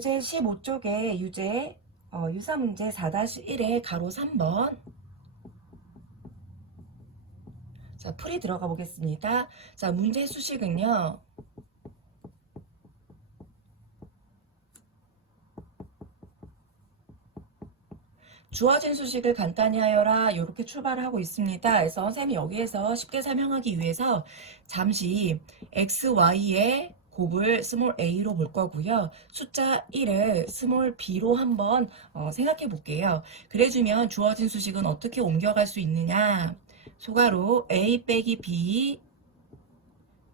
교재 15쪽에 유제 유사문제 4-1의 가로 3번. 자, 풀이 들어가 보겠습니다. 자, 문제 수식은요. 주어진 수식을 간단히 하여라 이렇게 출발을 하고 있습니다. 그래서 선생님이 여기에서 쉽게 설명하기 위해서 잠시 x, y의 곱을 스몰 a로 볼 거고요. 숫자 1을 스몰 b로 한번 생각해 볼게요. 그래주면 주어진 수식은 어떻게 옮겨갈 수 있느냐. 소가로 a 빼기 b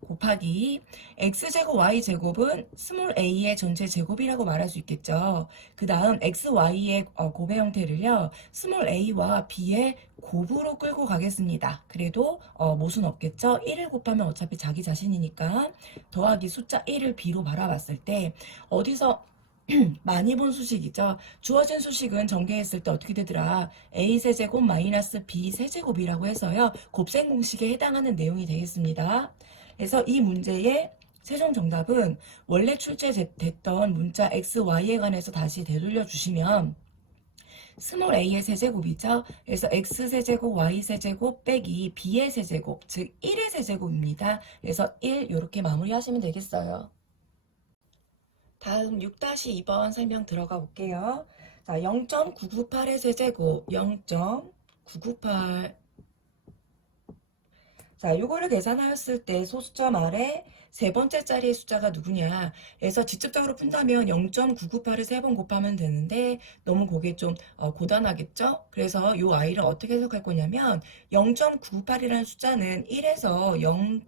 곱하기 x제곱 y제곱은 스몰 a의 전체 제곱이라고 말할 수 있겠죠. 그 다음 x, y의 곱의 형태를요. 스몰 a와 b의 곱으로 끌고 가겠습니다. 그래도 모순 없겠죠. 1을 곱하면 어차피 자기 자신이니까 더하기 숫자 1을 b로 바라봤을 때 어디서 많이 본 수식이죠. 주어진 수식은 전개했을 때 어떻게 되더라. a세제곱 마이너스 b세제곱이라고 해서요. 곱셈 공식에 해당하는 내용이 되겠습니다. 그래서 이 문제의 최종 정답은 원래 출제됐던 문자 x, y에 관해서 다시 되돌려 주시면 스몰 a의 세제곱이죠. 그래서 x세제곱, y세제곱 빼기 b의 세제곱, 즉 1의 세제곱입니다. 그래서 1 이렇게 마무리하시면 되겠어요. 다음 6-2번 설명 들어가 볼게요. 자, 0.998의 세제곱, 0.998. 자, 요거를 계산하였을 때 소수점 아래 세 번째 자리의 숫자가 누구냐. 그래서 직접적으로 푼다면 0.998을 세 번 곱하면 되는데 너무 그게 좀 고단하겠죠? 그래서 요 아이를 어떻게 해석할 거냐면 0.998이라는 숫자는 1에서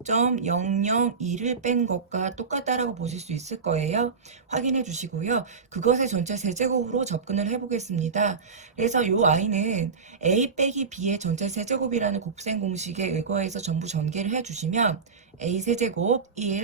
0.002를 뺀 것과 똑같다라고 보실 수 있을 거예요. 확인해 주시고요. 그것의 전체 세제곱으로 접근을 해보겠습니다. 그래서 요 아이는 a 빼기 b의 전체 세제곱이라는 곱셈 공식에 의거해서 전부 전개를 해주시면 a 세제곱 1,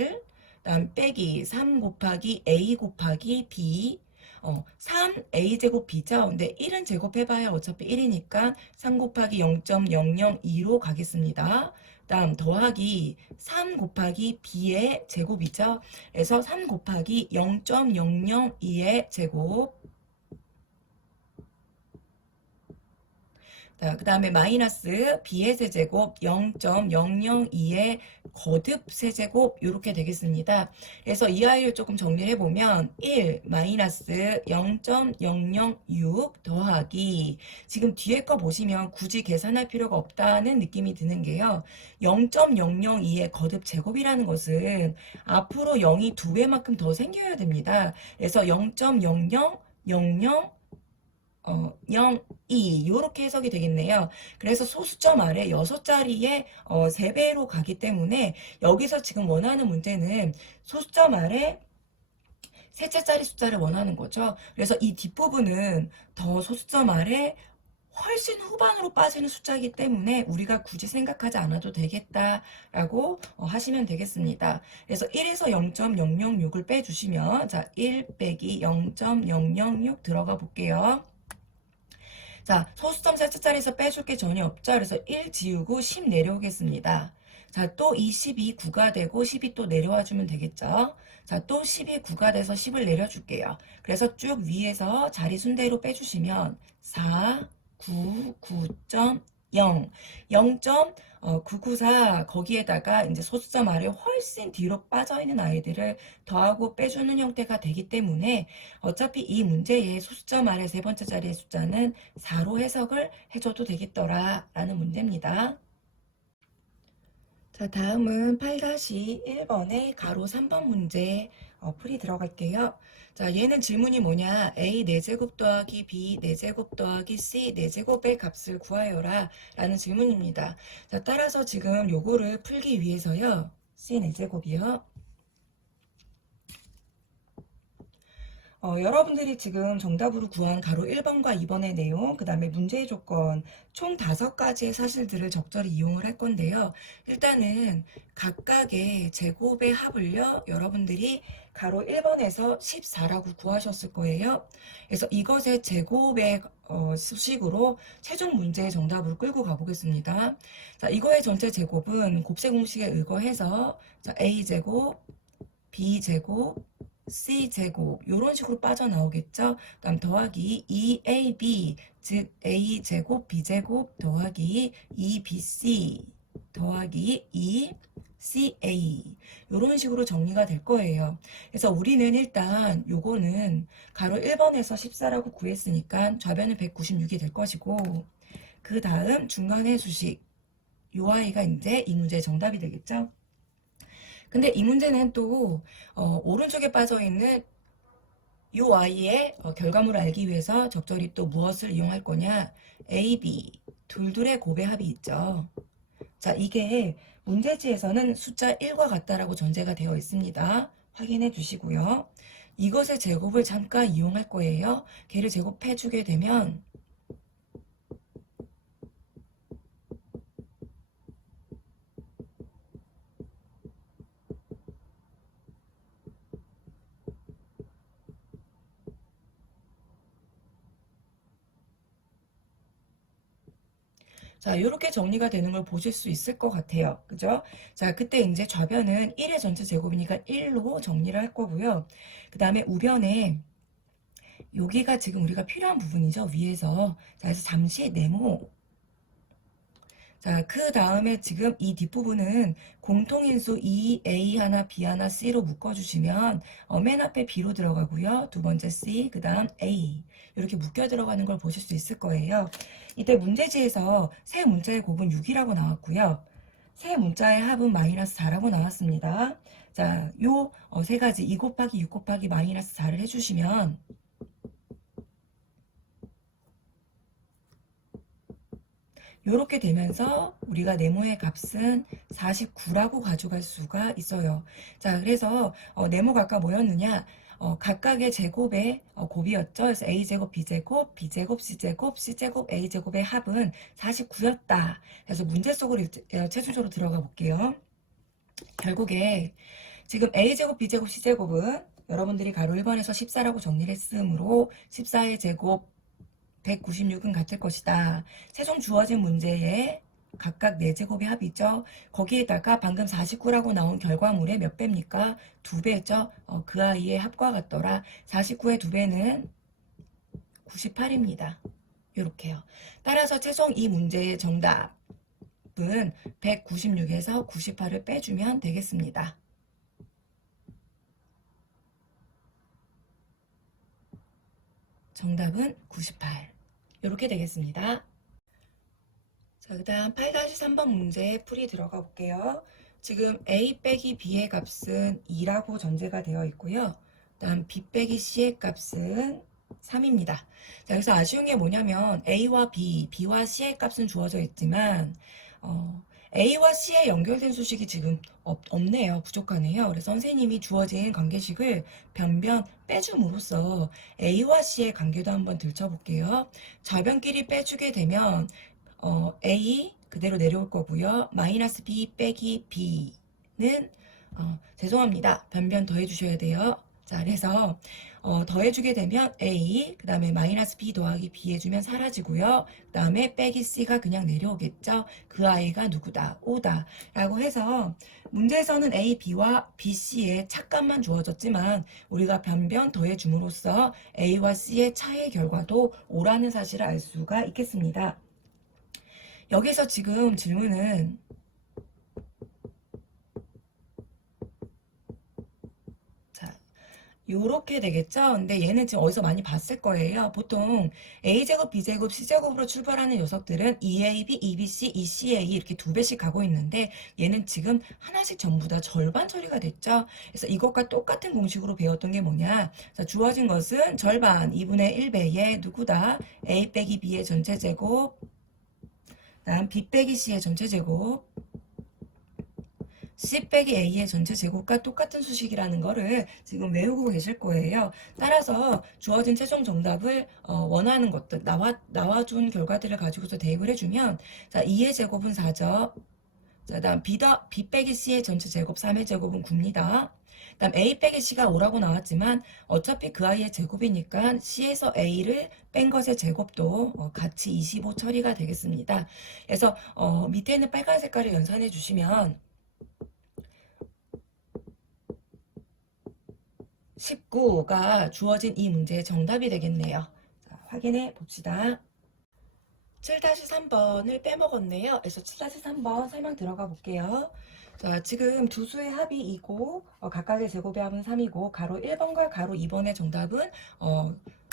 다음 빼기 3 곱하기 a 곱하기 b 3a 제곱 b죠. 근데 1은 제곱해봐야 어차피 1이니까 3 곱하기 0.002로 가겠습니다. 다음 더하기 3 곱하기 b의 제곱이죠. 그래서 3 곱하기 0.002의 제곱. 그 다음에 마이너스 b의 세제곱 0.002의 거듭 세제곱 이렇게 되겠습니다. 그래서 이 아이를 조금 정리를 해보면 1 마이너스 0.006 더하기 지금 뒤에 거 보시면 굳이 계산할 필요가 없다는 느낌이 드는 게요. 0.002의 거듭 제곱이라는 것은 앞으로 0이 2배만큼 더 생겨야 됩니다. 그래서 0.0000 02 이렇게 해석이 되겠네요. 그래서 소수점 아래 6자리에 3배로 가기 때문에 여기서 지금 원하는 문제는 소수점 아래 셋째 자리 숫자를 원하는 거죠. 그래서 이 뒷부분은 더 소수점 아래 훨씬 후반으로 빠지는 숫자이기 때문에 우리가 굳이 생각하지 않아도 되겠다라고 하시면 되겠습니다. 그래서 1에서 0.006을 빼주시면 자, 1 빼기 0.006 들어가 볼게요. 자, 소수점 셋째 자리에서 빼줄 게 전혀 없죠. 그래서 1 지우고 10 내려오겠습니다. 자, 또 이 10이 9가 되고 10이 또 내려와 주면 되겠죠. 자, 또 10이 9가 돼서 10을 내려줄게요. 그래서 쭉 위에서 자리 순대로 빼주시면 4, 9, 9.0, 0.994 거기에다가 이제 소수점 아래 훨씬 뒤로 빠져있는 아이들을 더하고 빼주는 형태가 되기 때문에 어차피 이 문제의 소수점 아래 세 번째 자리의 숫자는 4로 해석을 해줘도 되겠더라 라는 문제입니다. 자, 다음은 8-1번의 가로 3번 문제 풀이 들어갈게요. 자, 얘는 질문이 뭐냐. a 4제곱 더하기 b 4제곱 더하기 c 4제곱의 값을 구하여라 라는 질문입니다. 자, 따라서 지금 요거를 풀기 위해서요. c 4제곱이요. 여러분들이 지금 정답으로 구한 가로 1번과 2번의 내용, 그 다음에 문제의 조건, 총 5가지의 사실들을 적절히 이용을 할 건데요. 일단은 각각의 제곱의 합을요, 여러분들이 가로 1번에서 14라고 구하셨을 거예요. 그래서 이것의 제곱의 수식으로 최종 문제의 정답으로 끌고 가보겠습니다. 자, 이거의 전체 제곱은 곱셈 공식에 의거해서 자, a제곱, b제곱, C제곱 이런 식으로 빠져나오겠죠. 그다음 더하기 2AB 즉 A제곱 B제곱 더하기 2BC 더하기 2CA 이런 식으로 정리가 될 거예요. 그래서 우리는 일단 요거는 가로 1번에서 14라고 구했으니까 좌변은 196이 될 것이고 그 다음 중간의 수식 요 아이가 이제 이 문제의 정답이 되겠죠. 근데 이 문제는 또 오른쪽에 빠져있는 요 아이의 결과물을 알기 위해서 적절히 또 무엇을 이용할 거냐 A, B 둘둘의 곱의 합이 있죠. 자, 이게 문제지에서는 숫자 1과 같다라고 전제가 되어 있습니다. 확인해 주시고요. 이것의 제곱을 잠깐 이용할 거예요. 걔를 제곱해 주게 되면 자, 이렇게 정리가 되는 걸 보실 수 있을 것 같아요. 그죠? 자, 그때 이제 좌변은 1의 전체 제곱이니까 1로 정리를 할 거고요. 그 다음에 우변에 여기가 지금 우리가 필요한 부분이죠. 위에서. 자, 그래서 잠시 네모. 자, 그 다음에 지금 이 뒷부분은 공통인수 2A 하나, B 하나, C로 묶어주시면 맨 앞에 B로 들어가고요. 두 번째 C, 그 다음 A. 이렇게 묶여 들어가는 걸 보실 수 있을 거예요. 이때 문제지에서 세 문자의 곱은 6이라고 나왔고요. 세 문자의 합은 마이너스 4라고 나왔습니다. 자, 요 세 가지 2 곱하기 6 곱하기 마이너스 4를 해주시면 이렇게 되면서 우리가 네모의 값은 49라고 가져갈 수가 있어요. 자, 그래서 네모가 아까 뭐였느냐? 각각의 제곱의 곱이었죠. 그래서 A제곱, B제곱, B제곱, C제곱, C제곱, A제곱의 합은 49였다. 그래서 문제 속으로 최종적으로 들어가 볼게요. 결국에 지금 A제곱, B제곱, C제곱은 여러분들이 가로 1번에서 14라고 정리를 했으므로 14의 제곱 196은 같을 것이다. 최종 주어진 문제에 각각 4제곱의 합이죠. 거기에다가 방금 49라고 나온 결과물의 몇 배입니까? 2배죠. 그 아이의 합과 같더라. 49의 2배는 98입니다. 이렇게요. 따라서 최종 이 문제의 정답은 196에서 98을 빼주면 되겠습니다. 정답은 98. 이렇게 되겠습니다. 자, 그 다음 8-3번 문제 풀이 들어가 볼게요. 지금 A 빼기 B의 값은 2라고 전제가 되어 있고요. 그 다음 B 빼기 C의 값은 3입니다. 자, 여기서 아쉬운 게 뭐냐면 A와 B, B와 C의 값은 주어져 있지만 A와 C에 연결된 수식이 지금 없네요. 부족하네요. 그래서 선생님이 주어진 관계식을 변변 빼줌으로써 A와 C의 관계도 한번 들춰볼게요. 좌변끼리 빼주게 되면 A 그대로 내려올 거고요. 마이너스 B 빼기 B는 죄송합니다. 변변 더해 주셔야 돼요. 자, 그래서 더해주게 되면 A 그 다음에 마이너스 B 더하기 B 해주면 사라지고요. 그 다음에 빼기 C가 그냥 내려오겠죠. 그 아이가 누구다? 5다 라고 해서 문제에서는 A, B와 B, C의 차값만 주어졌지만 우리가 변변 더해줌으로써 A와 C의 차의 결과도 5라는 사실을 알 수가 있겠습니다. 여기서 지금 질문은 자, 요렇게 되겠죠? 근데 얘는 지금 어디서 많이 봤을 거예요. 보통 A제곱, B제곱, C제곱으로 출발하는 녀석들은 2AB, 2BC, 2CA 이렇게 2배씩 가고 있는데 얘는 지금 하나씩 전부 다 절반 처리가 됐죠? 그래서 이것과 똑같은 공식으로 배웠던 게 뭐냐? 자, 주어진 것은 절반 2분의 1배의 누구다? A 빼기 B의 전체 제곱 다음 B 빼기 C의 전체 제곱 C 빼기 A의 전체 제곱과 똑같은 수식이라는 거를 지금 외우고 계실 거예요. 따라서 주어진 최종 정답을 원하는 것들 나와준 결과들을 가지고서 대입을 해주면 자 2의 제곱은 4죠. 자 다음 B 빼기 C의 전체 제곱 3의 제곱은 9입니다. 다음 A 빼기 C가 5라고 나왔지만 어차피 그 아이의 제곱이니까 C에서 A를 뺀 것의 제곱도 같이 25 처리가 되겠습니다. 그래서 밑에 있는 빨간 색깔을 연산해 주시면 19가 주어진 이 문제의 정답이 되겠네요. 자, 확인해 봅시다. 7-3번을 빼먹었네요. 그래서 7-3번 설명 들어가 볼게요. 자, 지금 두 수의 합이 2고 각각의 제곱의 합은 3이고 가로 1번과 가로 2번의 정답은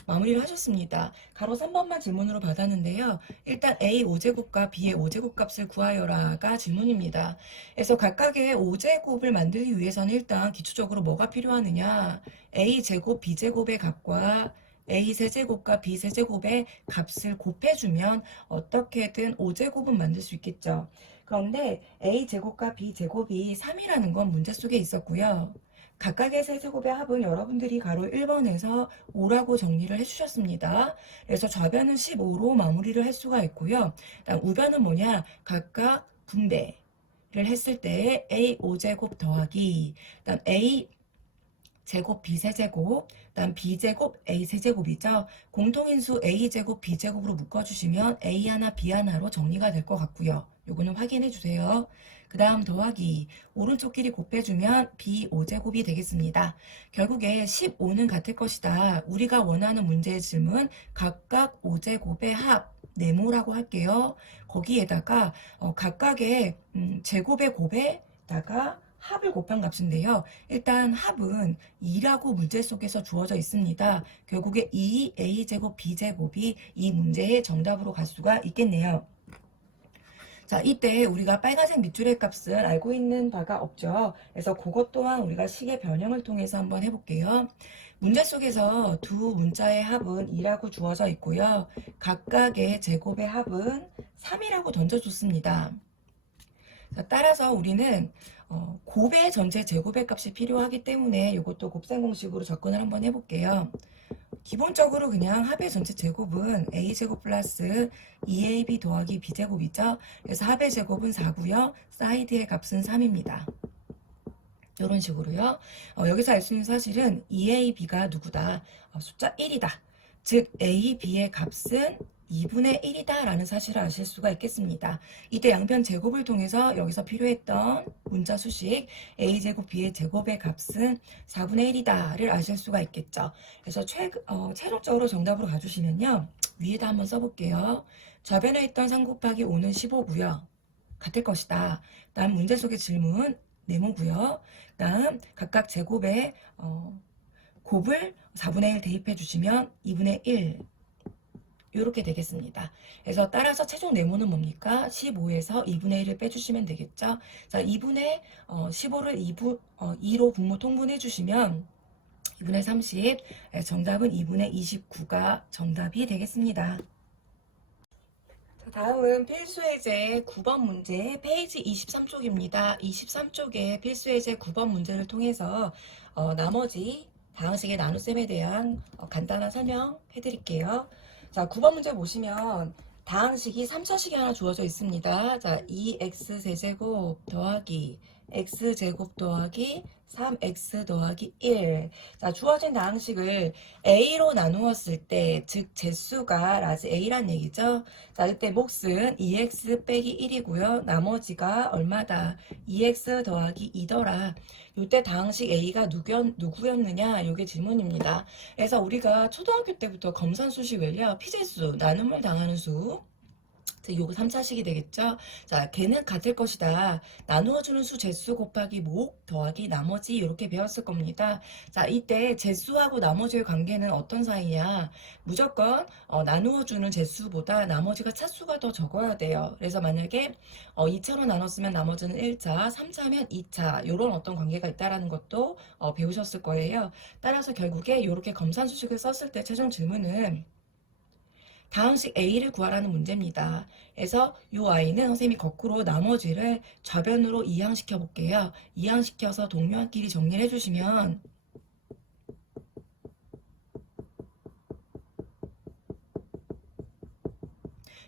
마무리를 하셨습니다. 가로 3번만 질문으로 받았는데요. 일단 A 5제곱과 B의 5제곱 값을 구하여라가 질문입니다. 그래서 각각의 5제곱을 만들기 위해서는 일단 기초적으로 뭐가 필요하느냐? A제곱, B제곱의 값과 A 세제곱과 B 세제곱의 값을 곱해주면 어떻게든 5제곱은 만들 수 있겠죠. 그런데 A제곱과 B제곱이 3이라는 건 문제 속에 있었고요. 각각의 세제곱의 합은 여러분들이 가로 1번에서 5라고 정리를 해주셨습니다. 그래서 좌변은 15로 마무리를 할 수가 있고요. 우변은 뭐냐? 각각 분배를 했을 때 A 5제곱 더하기 A 제곱 B세제곱, 그다음 B제곱 A세제곱이죠. 공통인수 A제곱 B제곱으로 묶어주시면 A 하나 B 하나로 정리가 될 것 같고요. 요거는 확인해 주세요. 그 다음 더하기 오른쪽 길이 곱해주면 B 5제곱이 되겠습니다. 결국에 15는 같을 것이다. 우리가 원하는 문제의 질문 각각 5제곱의 합 네모라고 할게요. 거기에다가 각각의 제곱의 곱에다가 합을 곱한 값인데요. 일단 합은 2라고 문제 속에서 주어져 있습니다. 결국에 2a제곱 b제곱이 이 문제의 정답으로 갈 수가 있겠네요. 자, 이때 우리가 빨간색 밑줄의 값은 알고 있는 바가 없죠. 그래서 그것 또한 우리가 식의 변형을 통해서 한번 해볼게요. 문제 속에서 두 문자의 합은 2라고 주어져 있고요. 각각의 제곱의 합은 3이라고 던져줬습니다. 자, 따라서 우리는 곱의 전체 제곱의 값이 필요하기 때문에 이것도 곱셈 공식으로 접근을 한번 해볼게요. 기본적으로 그냥 합의 전체 제곱은 a제곱 플러스 2ab 더하기 b제곱이죠. 그래서 합의 제곱은 4고요. 사이드의 값은 3입니다. 이런 식으로요. 여기서 알 수 있는 사실은 2ab가 누구다? 숫자 1이다. 즉 a, b의 값은 2분의 1이다 라는 사실을 아실 수가 있겠습니다. 이때 양변 제곱을 통해서 여기서 필요했던 문자 수식 a제곱 b의 제곱의 값은 4분의 1이다 를 아실 수가 있겠죠. 그래서 최종적으로 정답으로 가주시면요. 위에다 한번 써볼게요. 좌변에 있던 3 곱하기 5는 15고요. 같을 것이다. 다음 문제 속의 질문 네모고요. 다음 각각 제곱에 곱을 4분의 1 대입해 주시면 2분의 1 이렇게 되겠습니다. 그래서 따라서 최종 네모는 뭡니까? 15에서 2분의 1을 빼주시면 되겠죠. 자, 2분의 15를 2로 분모 통분해 주시면 2분의 30, 정답은 2분의 29가 정답이 되겠습니다. 자, 다음은 필수예제 9번 문제 페이지 23쪽입니다. 23쪽의 필수예제 9번 문제를 통해서 나머지 다항식의 나눗셈에 대한 간단한 설명해 드릴게요. 자, 9번 문제 보시면 다항식이 3차식이 하나 주어져 있습니다. 자, 2x 세제곱 더하기 x제곱 더하기 3x 더하기 1. 자, 주어진 다항식을 a로 나누었을 때, 즉 제수가 라지 a란 얘기죠. 자, 이때 몫은 2x 빼기 1이고요. 나머지가 얼마다? 2x 더하기 2더라. 이때 다항식 a가 누구였느냐? 이게 질문입니다. 그래서 우리가 초등학교 때부터 검산수식 외려 피제수, 나눔을 당하는 수, 요거 3차식이 되겠죠? 자, 걔는 같을 것이다. 나누어주는 수 제수 곱하기 목 더하기 나머지 이렇게 배웠을 겁니다. 자, 이때 제수하고 나머지의 관계는 어떤 사이냐? 무조건 나누어주는 제수보다 나머지가 차수가 더 적어야 돼요. 그래서 만약에 2차로 나눴으면 나머지는 1차, 3차면 2차 이런 어떤 관계가 있다라는 것도 배우셨을 거예요. 따라서 결국에 이렇게 검산수식을 썼을 때 최종 질문은 다항식 a를 구하라는 문제입니다. 그래서 이 i는 선생님이 거꾸로 나머지를 좌변으로 이항시켜 볼게요. 이항시켜서 동료한끼리 정리를 해주시면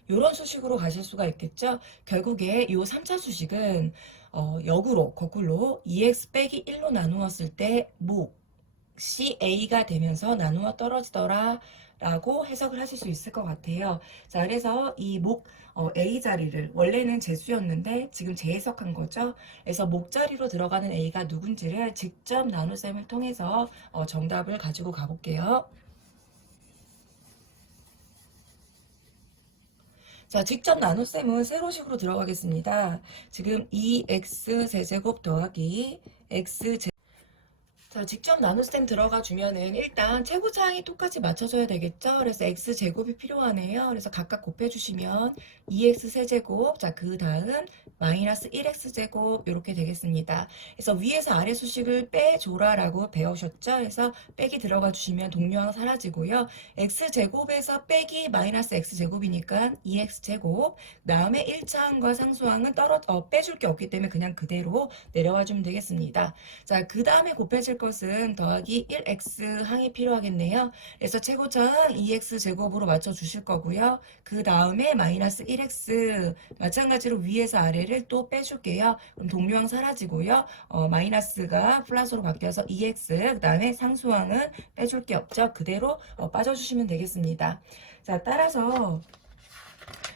이런 수식으로 가실 수가 있겠죠. 결국에 이 3차 수식은 역으로 거꾸로 2x 빼기 1로 나누었을 때 목 값이 a가 되면서 나누어 떨어지더라 라고 해석을 하실 수 있을 것 같아요. 자, 그래서 이 A 자리를 원래는 재수였는데 지금 재해석한 거죠. 그래서 목 자리로 들어가는 A가 누군지를 직접 나눗셈을 통해서 정답을 가지고 가볼게요. 자, 직접 나눗셈은 세로식으로 들어가겠습니다. 지금 2x 세제곱 더하기 x 자, 직접 나눗셈 들어가 주면은 일단 최고차항이 똑같이 맞춰줘야 되겠죠? 그래서 x제곱이 필요하네요. 그래서 각각 곱해주시면 2x 세제곱, 자, 그 다음 마이너스 1x제곱 이렇게 되겠습니다. 그래서 위에서 아래 수식을 빼줘라라고 배우셨죠? 그래서 빼기 들어가 주시면 동료항 사라지고요. x제곱에서 빼기 마이너스 x제곱이니까 2x제곱, 다음에 1차항과 상수항은 빼줄 게 없기 때문에 그냥 그대로 내려와 주면 되겠습니다. 자, 그 다음에 곱해질 것은 더하기 1x 항이 필요하겠네요. 그래서 최고차항 2x 제곱으로 맞춰 주실 거고요. 그 다음에 마이너스 1x 마찬가지로 위에서 아래를 또 빼줄게요. 그럼 동료항 사라지고요. 마이너스가 플러스로 바뀌어서 2x 그 다음에 상수항은 빼줄 게 없죠. 그대로 빠져주시면 되겠습니다. 자, 따라서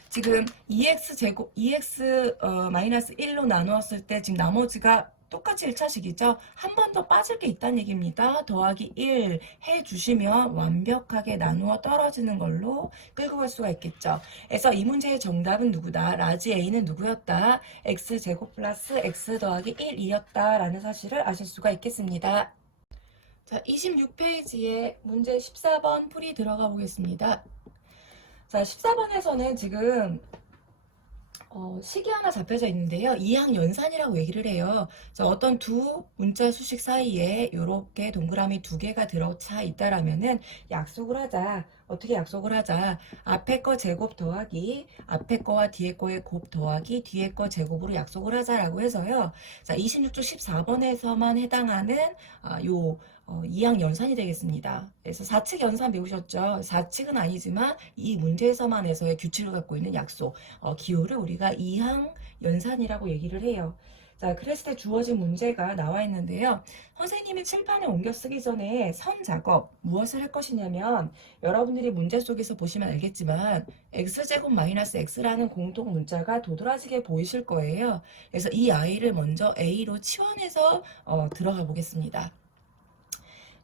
지금 2x 제곱 2x 마이너스 1로 나누었을 때 지금 나머지가 똑같이 1차식이죠. 한 번 더 빠질 게 있다는 얘기입니다. 더하기 1 해주시면 완벽하게 나누어 떨어지는 걸로 끌고 갈 수가 있겠죠. 그래서 이 문제의 정답은 누구다? 라지 A는 누구였다? x제곱 플러스 x 더하기 1이었다 라는 사실을 아실 수가 있겠습니다. 자, 26페이지에 문제 14번 풀이 들어가 보겠습니다. 자, 14번에서는 지금 식이 하나 잡혀져 있는데요. 이항 연산이라고 얘기를 해요. 자, 어떤 두 문자 수식 사이에 이렇게 동그라미 두 개가 들어차 있다라면은 약속을 하자. 어떻게 약속을 하자. 앞에 거 제곱 더하기 앞에 거와 뒤에 거의 곱 더하기 뒤에 거 제곱으로 약속을 하자라고 해서요. 자, 26조 14번에서만 해당하는 요 이항 연산이 되겠습니다. 그래서 4측 연산 배우셨죠? 4측은 아니지만 이 문제에서만 해서의 규칙을 갖고 있는 약속, 기호를 우리가 이항 연산이라고 얘기를 해요. 자, 그랬을 때 주어진 문제가 나와 있는데요. 선생님이 칠판에 옮겨 쓰기 전에 선 작업 무엇을 할 것이냐면 여러분들이 문제 속에서 보시면 알겠지만 x제곱 마이너스 x라는 공통 문자가 도드라지게 보이실 거예요. 그래서 이 아이를 먼저 a로 치환해서 들어가 보겠습니다.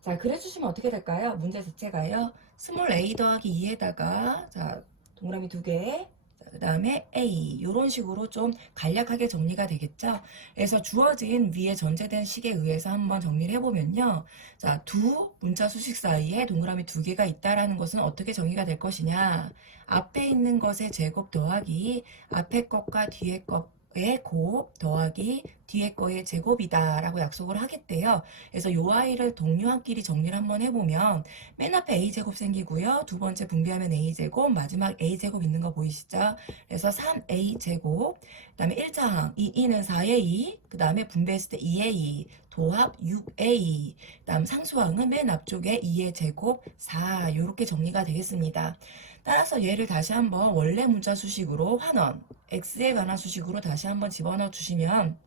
자, 그래주시면 어떻게 될까요? 문제 자체가요. 스몰 a 더하기 2에다가 자, 동그라미 두 개, 그 다음에 a 이런 식으로 좀 간략하게 정리가 되겠죠. 그래서 주어진 위에 전제된 식에 의해서 한번 정리를 해보면요. 자, 두 문자 수식 사이에 동그라미 두 개가 있다라는 것은 어떻게 정의가 될 것이냐. 앞에 있는 것의 제곱 더하기 앞에 것과 뒤에 것 의 곱 더하기 뒤에 거의 제곱이다 라고 약속을 하겠대요. 그래서 요 아이를 동료한끼리 정리를 한번 해보면 맨 앞에 a제곱 생기고요. 두 번째 분배하면 a제곱, 마지막 a제곱 있는 거 보이시죠? 그래서 3a제곱, 그 다음에 1차항 2는 4의 2, 그 다음에 분배했을 때 2의 2, 도합 6a, 그 다음 상수항은 맨 앞쪽에 2의 제곱 4 이렇게 정리가 되겠습니다. 따라서 얘를 다시 한번 원래 문자 수식으로 환원, x에 관한 수식으로 다시 한번 집어넣어 주시면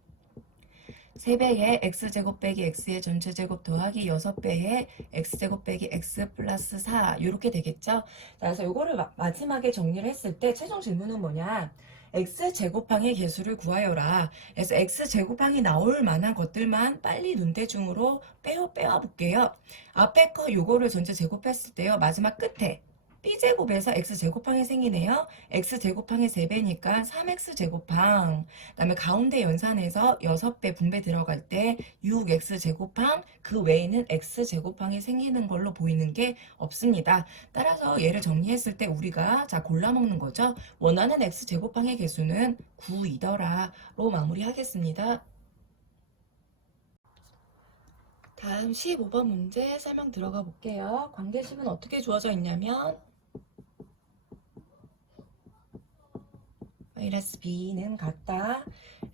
3배의 x제곱 빼기 x의 전체 제곱 더하기 6배의 x제곱 빼기 x 플러스 4 이렇게 되겠죠. 그래서 이거를 마지막에 정리를 했을 때 최종 질문은 뭐냐. x제곱항의 개수를 구하여라. 그래서 x제곱항이 나올 만한 것들만 빨리 눈대중으로 빼와 볼게요. 앞에 거 요거를 전체 제곱했을 때요. 마지막 끝에 b제곱에서 x제곱항이 생기네요. x제곱항의 3배니까 3x제곱항. 그 다음에 가운데 연산에서 6배 분배 들어갈 때 6x제곱항 그 외에는 x제곱항이 생기는 걸로 보이는 게 없습니다. 따라서 얘를 정리했을 때 우리가 자 골라먹는 거죠. 원하는 x제곱항의 개수는 9이더라로 마무리하겠습니다. 다음 15번 문제 설명 들어가 볼게요. 관계식은 어떻게 주어져 있냐면 마이너스 b는 같다.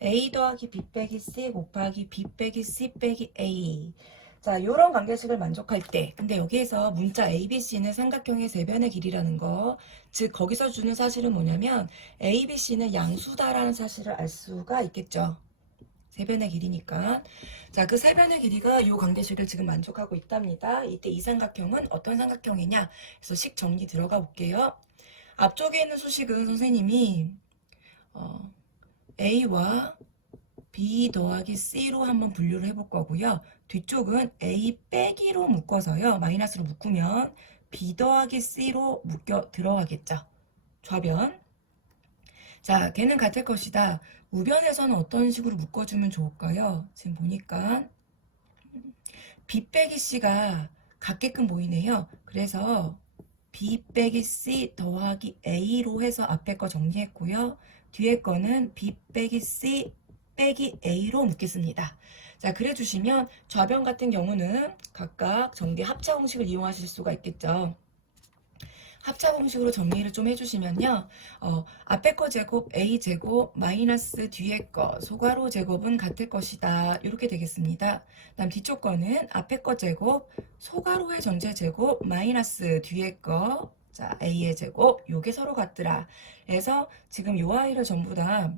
a 더하기 b 빼기 c 곱하기 b 빼기 c 빼기 a. 자, 요런 관계식을 만족할 때 근데 여기에서 문자 ABC는 삼각형의 세변의 길이라는 거, 즉 거기서 주는 사실은 뭐냐면 ABC는 양수다라는 사실을 알 수가 있겠죠. 세변의 길이니까. 자, 그 세변의 길이가 이 관계식을 지금 만족하고 있답니다. 이때 이 삼각형은 어떤 삼각형이냐? 그래서 식 정리 들어가 볼게요. 앞쪽에 있는 수식은 선생님이 A와 B 더하기 C로 한번 분류를 해볼 거고요. 뒤쪽은 A 빼기로 묶어서요. 마이너스로 묶으면 B 더하기 C로 묶여 들어가겠죠. 좌변. 자, 걔는 같을 것이다. 우변에서는 어떤 식으로 묶어주면 좋을까요? 지금 보니까 B 빼기 C가 같게끔 보이네요. 그래서 B 빼기 C 더하기 A로 해서 앞에 거 정리했고요. 뒤에 거는 B 빼기 C 빼기 A로 묶겠습니다. 자, 그래 주시면 좌변 같은 경우는 각각 전개 합차 공식을 이용하실 수가 있겠죠. 합차 공식으로 정리를 좀 해주시면요. 앞에 거 제곱 A 제곱 마이너스 뒤에 거 소괄호 제곱은 같을 것이다. 이렇게 되겠습니다. 다음 뒤쪽 거는 앞에 거 제곱 소괄호의 전체 제곱 마이너스 뒤에 거 자, A의 제곱 요게 서로 같더라. 그래서 지금 요 아이를 전부 다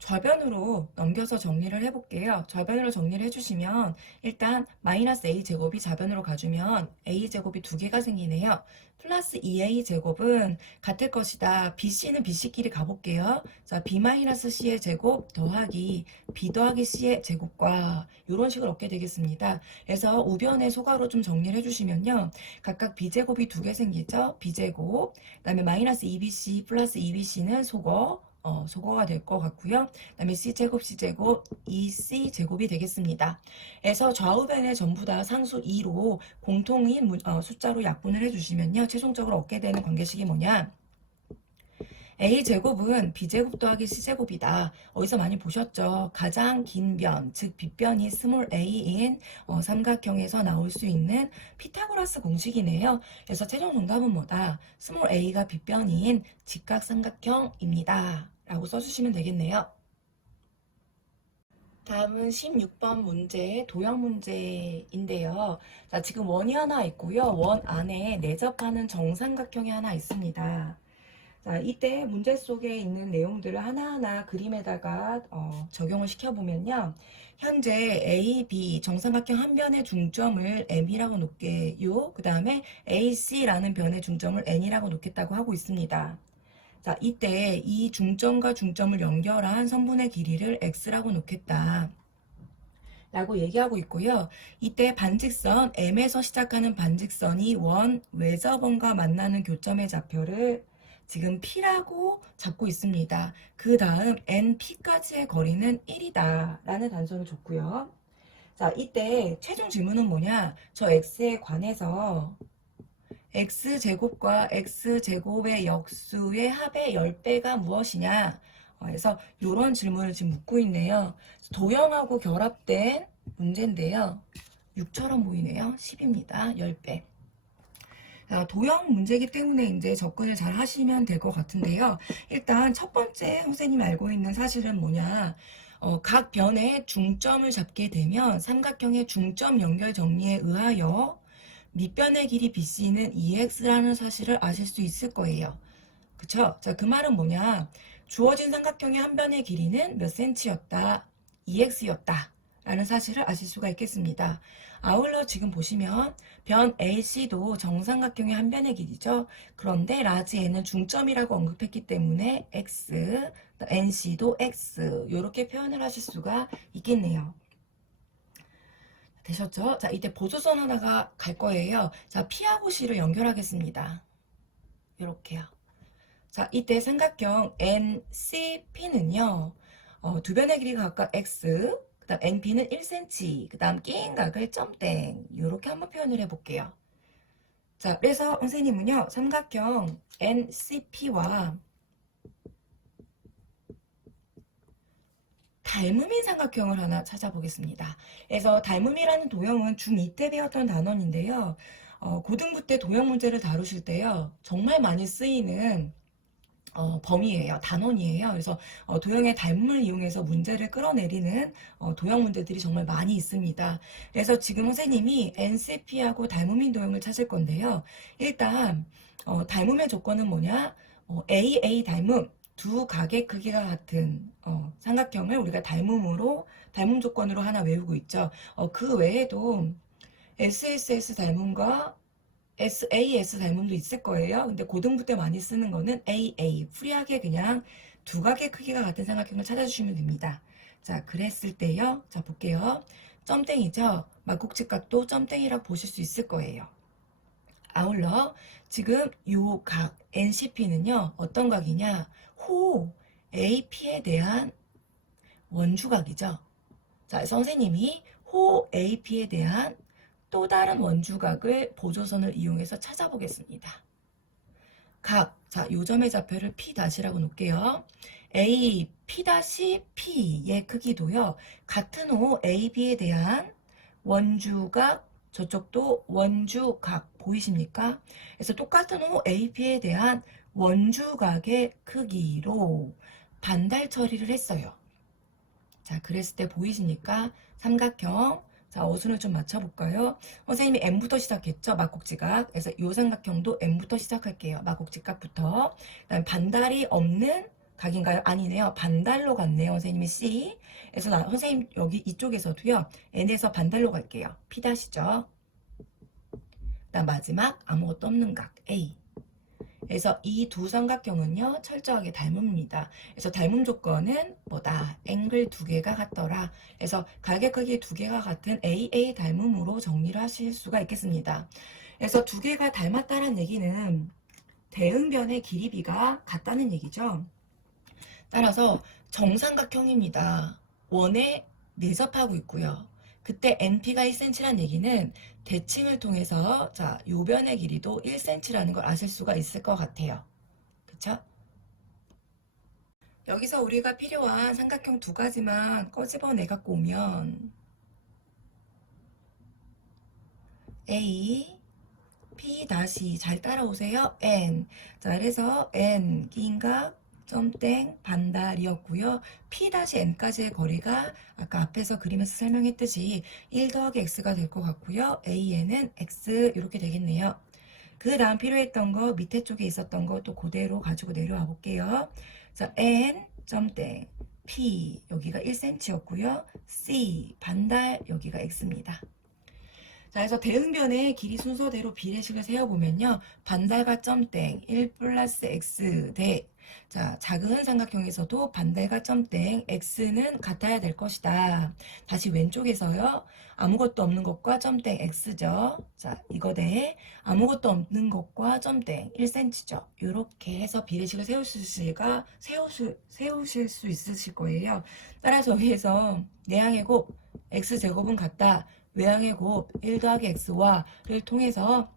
좌변으로 넘겨서 정리를 해볼게요. 좌변으로 정리를 해주시면 일단 마이너스 a제곱이 좌변으로 가주면 a제곱이 두 개가 생기네요. 플러스 2a제곱은 같을 것이다. bc는 bc끼리 가볼게요. 자, b-c의 제곱 더하기 b 더하기 c의 제곱과 이런 식을 얻게 되겠습니다. 그래서 우변의 소괄호 좀 정리를 해주시면요. 각각 b제곱이 두 개 생기죠. b제곱, 그 다음에 마이너스 2bc 플러스 2bc는 소거가 될 것 같고요. 그 다음에 C제곱, C제곱, 2C제곱이 되겠습니다. 그래서 좌우변에 전부 다 상수 2로 공통인 숫자로 약분을 해주시면요. 최종적으로 얻게 되는 관계식이 뭐냐? A제곱은 B제곱 더하기 C제곱이다. 어디서 많이 보셨죠? 가장 긴 변, 즉 빗변이 스몰 a인 삼각형에서 나올 수 있는 피타고라스 공식이네요. 그래서 최종 정답은 뭐다? 스몰 a가 빗변인 직각삼각형입니다. 라고 써주시면 되겠네요. 다음은 16번 문제, 도형 문제인데요. 자, 지금 원이 하나 있고요. 원 안에 내접하는 정삼각형이 하나 있습니다. 자, 이때 문제 속에 있는 내용들을 하나하나 그림에다가 적용을 시켜보면요. 현재 A, B 정삼각형 한 변의 중점을 M이라고 놓게요. 그 다음에 AC라는 변의 중점을 N이라고 놓겠다고 하고 있습니다. 자, 이때 이 중점과 중점을 연결한 선분의 길이를 X라고 놓겠다. 라고 얘기하고 있고요. 이때 반직선 M에서 시작하는 반직선이 원 외접원과 만나는 교점의 좌표를 지금 P라고 잡고 있습니다. 그 다음 NP까지의 거리는 1이다 라는 단서를 줬고요. 자, 이때 최종 질문은 뭐냐? 저 X에 관해서 X제곱과 X제곱의 역수의 합의 10배가 무엇이냐? 그래서 이런 질문을 지금 묻고 있네요. 도형하고 결합된 문제인데요. 6처럼 보이네요. 10입니다. 10배. 도형 문제이기 때문에 이제 접근을 잘 하시면 될 것 같은데요. 일단 첫 번째 선생님이 알고 있는 사실은 뭐냐. 각 변의 중점을 잡게 되면 삼각형의 중점 연결 정리에 의하여 밑변의 길이 BC는 2x라는 사실을 아실 수 있을 거예요. 그쵸? 자, 그 말은 뭐냐. 주어진 삼각형의 한 변의 길이는 몇 cm였다. 2x였다. 라는 사실을 아실 수가 있겠습니다. 아울러 지금 보시면 변 AC도 정삼각형의 한 변의 길이죠. 그런데 라지 N은 중점이라고 언급했기 때문에 X, NC도 X 이렇게 표현을 하실 수가 있겠네요. 되셨죠? 자, 이때 보조선 하나가 갈 거예요. 자, P하고 C를 연결하겠습니다. 이렇게요. 자, 이때 삼각형 NCP는요. 두 변의 길이가 각각 X, 그 다음 NP는 1cm, 그 다음 끼인 각을 점땡 이렇게 한번 표현을 해볼게요. 자, 그래서 선생님은요. 삼각형 NCP와 닮음인 삼각형을 하나 찾아보겠습니다. 그래서 닮음이라는 도형은 중2 때 배웠던 단원인데요. 고등부 때 도형 문제를 다루실 때요. 정말 많이 쓰이는 범위예요. 단원이에요. 그래서 도형의 닮음을 이용해서 문제를 끌어내리는 도형 문제들이 정말 많이 있습니다. 그래서 지금 선생님이 NCP하고 닮음인 도형을 찾을 건데요. 일단 닮음의 조건은 뭐냐? AA 닮음 두 각의 크기가 같은 삼각형을 우리가 닮음 조건으로 하나 외우고 있죠. 그 외에도 SSS 닮음과 SAS 닮음도 있을 거예요. 근데 고등부 때 많이 쓰는 거는 AA, 프리하게 그냥 두 각의 크기가 같은 삼각형을 찾아주시면 됩니다. 자, 그랬을 때요. 자, 볼게요. 점땡이죠. 막국지각도 점땡이라고 보실 수 있을 거예요. 아울러 지금 요 각 NCP는요. 어떤 각이냐? 호 AP에 대한 원주각이죠. 자, 선생님이 호 AP에 대한 또 다른 원주각을 보조선을 이용해서 찾아보겠습니다. 각, 자, 요점의 좌표를 P'라고 놓을게요. A, P'P의 크기도요. 같은 호 AB에 대한 원주각, 저쪽도 원주각 보이십니까? 그래서 똑같은 호 AB에 대한 원주각의 크기로 반달 처리를 했어요. 자, 그랬을 때 보이십니까? 삼각형. 자, 어순을 좀 맞춰볼까요? 선생님이 M부터 시작했죠? 막국지각. 그래서 이 삼각형도 M부터 시작할게요. 막국지각부터. 그다음 반달이 없는 각인가요? 아니네요. 반달로 갔네요. 선생님이 C. 그래서 선생님 여기 이쪽에서도요. N에서 반달로 갈게요. P'죠. 그다음 마지막 아무것도 없는 각 A. 그래서 이 두 삼각형은요 철저하게 닮음입니다. 그래서 닮음 조건은 뭐다? 앵글 두 개가 같더라. 그래서 각의 크기 두 개가 같은 AA 닮음으로 정리를 하실 수가 있겠습니다. 그래서 두 개가 닮았다는 얘기는 대응변의 길이비가 같다는 얘기죠. 따라서 정삼각형입니다. 원에 내접하고 있고요. 그때 NP가 1cm란 얘기는 대칭을 통해서 자, 요 변의 길이도 1cm라는 걸 아실 수가 있을 것 같아요. 그쵸? 여기서 우리가 필요한 삼각형 두 가지만 꺼집어내 갖고 오면 A, P 다시 잘 따라오세요. N. 자, 그래서 N 긴각 점땡 반달이었고요. P-N까지의 거리가 아까 앞에서 그림에서 설명했듯이 1 더하기 X가 될 것 같고요. AN은 X 이렇게 되겠네요. 그 다음 필요했던 거 밑에 쪽에 있었던 거 또 그대로 가지고 내려와 볼게요. 자, N 점땡 P 여기가 1cm였고요. C 반달 여기가 X입니다. 자, 그래서 대응변의 길이 순서대로 비례식을 세어보면요. 반달과 점땡 1 플러스 x 대 자, 작은 삼각형에서도 반달과 점땡 x는 같아야 될 것이다. 다시 왼쪽에서요. 아무것도 없는 것과 점땡 x죠. 자, 이거 대 아무것도 없는 것과 점땡 1cm죠. 이렇게 해서 비례식을 세우실 수 있으실 거예요. 따라서 여기에서 내항의 곱 x제곱은 같다. 외항의 곱 1 더하기 x와를 통해서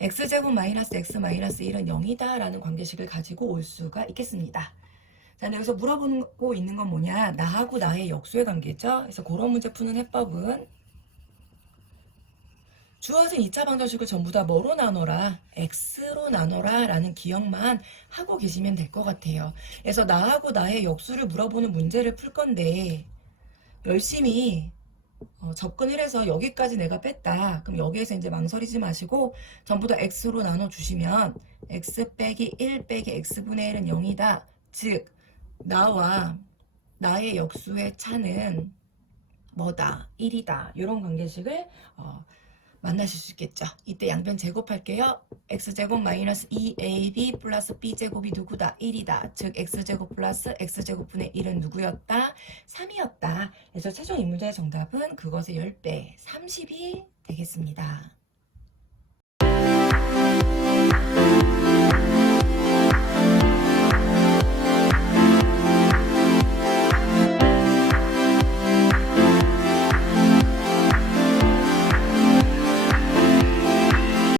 x제곱 마이너스 x 마이너스 1은 0이다 라는 관계식을 가지고 올 수가 있겠습니다. 자, 여기서 물어보고 있는 건 뭐냐? 나하고 나의 역수의 관계죠. 그래서 그런 문제 푸는 해법은 주어진 2차 방정식을 전부 다 뭐로 나눠라? x로 나눠라 라는 기억만 하고 계시면 될 것 같아요. 그래서 나하고 나의 역수를 물어보는 문제를 풀 건데 열심히 접근을 해서 여기까지 내가 뺐다. 그럼 여기에서 이제 망설이지 마시고 전부 다 x로 나눠주시면 x 빼기 1 빼기 x분의 1은 0이다. 즉 나와 나의 역수의 차는 뭐다? 1이다. 이런 관계식을 만나실 수 있겠죠. 이때 양변 제곱할게요. x제곱 마이너스 2ab 플러스 b제곱이 누구다? 1이다. 즉 x제곱 플러스 x제곱분의 1은 누구였다? 3이었다. 그래서 최종 이 문제의 정답은 그것의 10배 30이 되겠습니다.